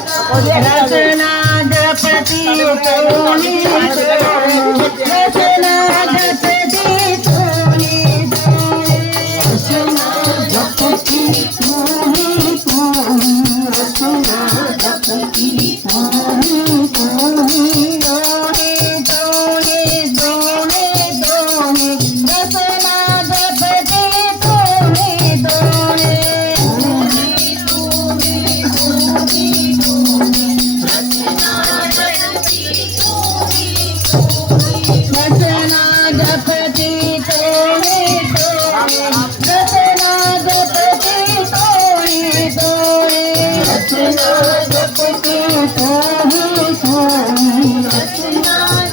रचना जपती तोनी रचना जपती तोनी रचना जपती तोनी रचना जपती तोनी तोनी दोनी दोनी दोनी दोनी रचना जपती तोनी दोनी रचना जपती तोनी रचना जपती तोनी तोनी रचना जपती तोनी रचना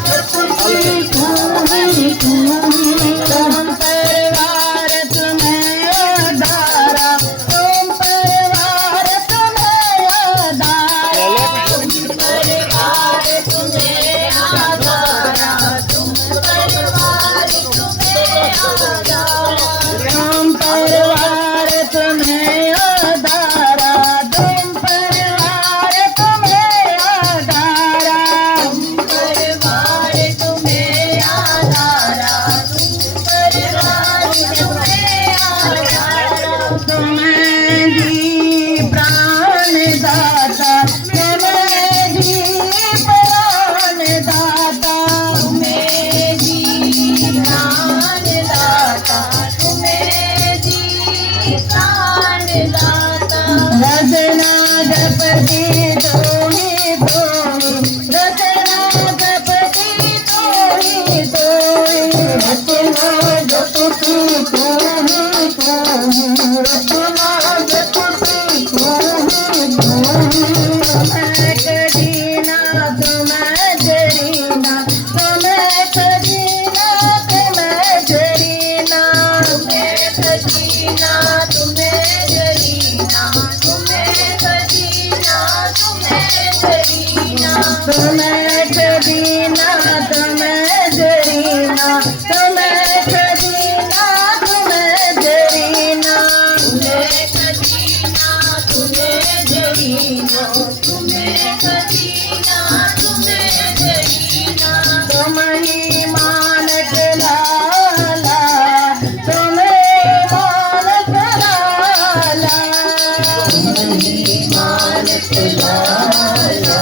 जपती तोनी तुम परिवार तुम्हें आधारा तुम परिवार तुम्हें आधारा तुम परिवार तुम्हें आधारा तुम परिवार तुम्हें आधारा तुम परिवार तुम्हें आधारा तुम परिवार तुम्हें आधारा तुम परिवार तुम्हें आधारा तुम परिवार तुम्हें आधारा तुम्हें दी प्राण दाता तुम्हें दी प्राण दाता तुम्हें दी प्राण दाता तुम्हें दी प्राण दाता रचना जपती तोनी तोनी रचना जपती तोनी तोनी रचना जपती तोनी तोनी रचना जपती तोनी तोनी तुम्हें कदीना तुम्हें जरीना तुम्हें कदीना तुम्हें जरीना तुम्हें कदीना तुम्हें जरीना तुम्हें कदीना तुम्हें जरीना तुम्हें कदीना तुम्हें जरीना तुम्हें कदीना तुम्हें जरीना तुम्हें कदीना तुम्हें जरीना तुम्हें कदीना तुम्हें जरीना तुम ही मानक लाला तुम्हें मानक लाला तुम ही मानक लाला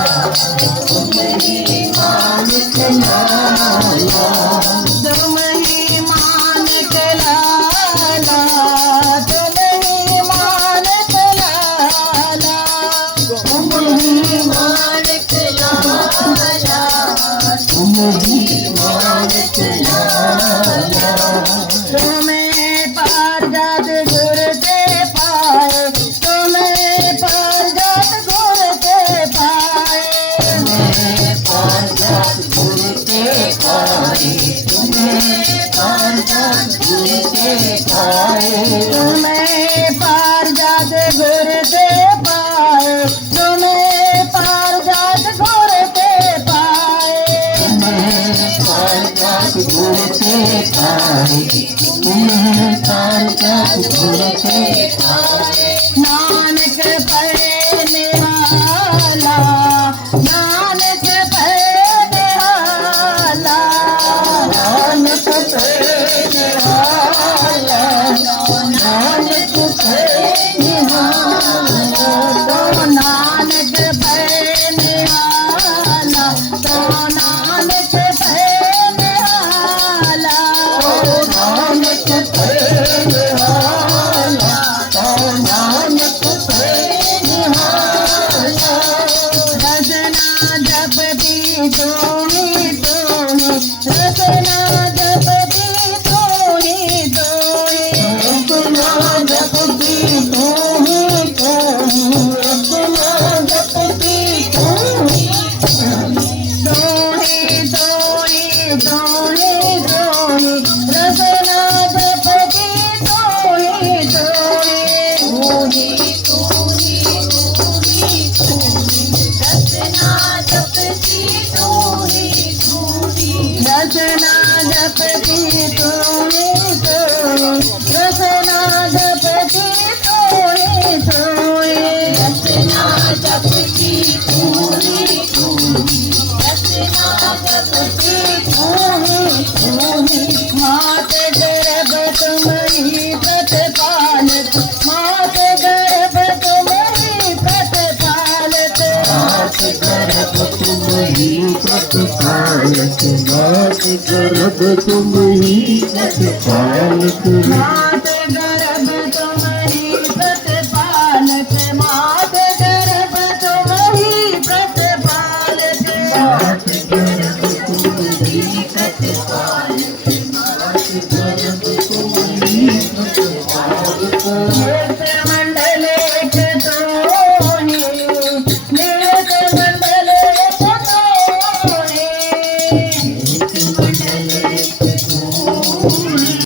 तुम ही मानक लाला तुम ही मानक लाला तुम ही मानक लाला तुम ही मानक लाला तुम ही मानक लाला तुम्हें पार जात गुर के पाए तुम्हें पार जात गुर के पाए तुम्हें पार जात गुर के पाए तुम्हें पार जात गुर के पाए तुम्हें पार जात गुर के पाए तुम्हें पार जात गुर के पाए तुम्हें पार जात गुर के पाए तुम्हें पार जात गुर के पाए नानक पढ़ने वाला नानक पढ़ने वाला नानक पढ़ने वाला नानक पढ़ने वाला तो नानक पढ़ने वाला तो नानक पढ़ने वाला नानक पढ़ने वाला तो नानक पढ़ने वाला रचना जपती तोनी तोनी रचना जपती तोनी तोनी रचना जपती पालक मात को रब तुम ही सत पालक मात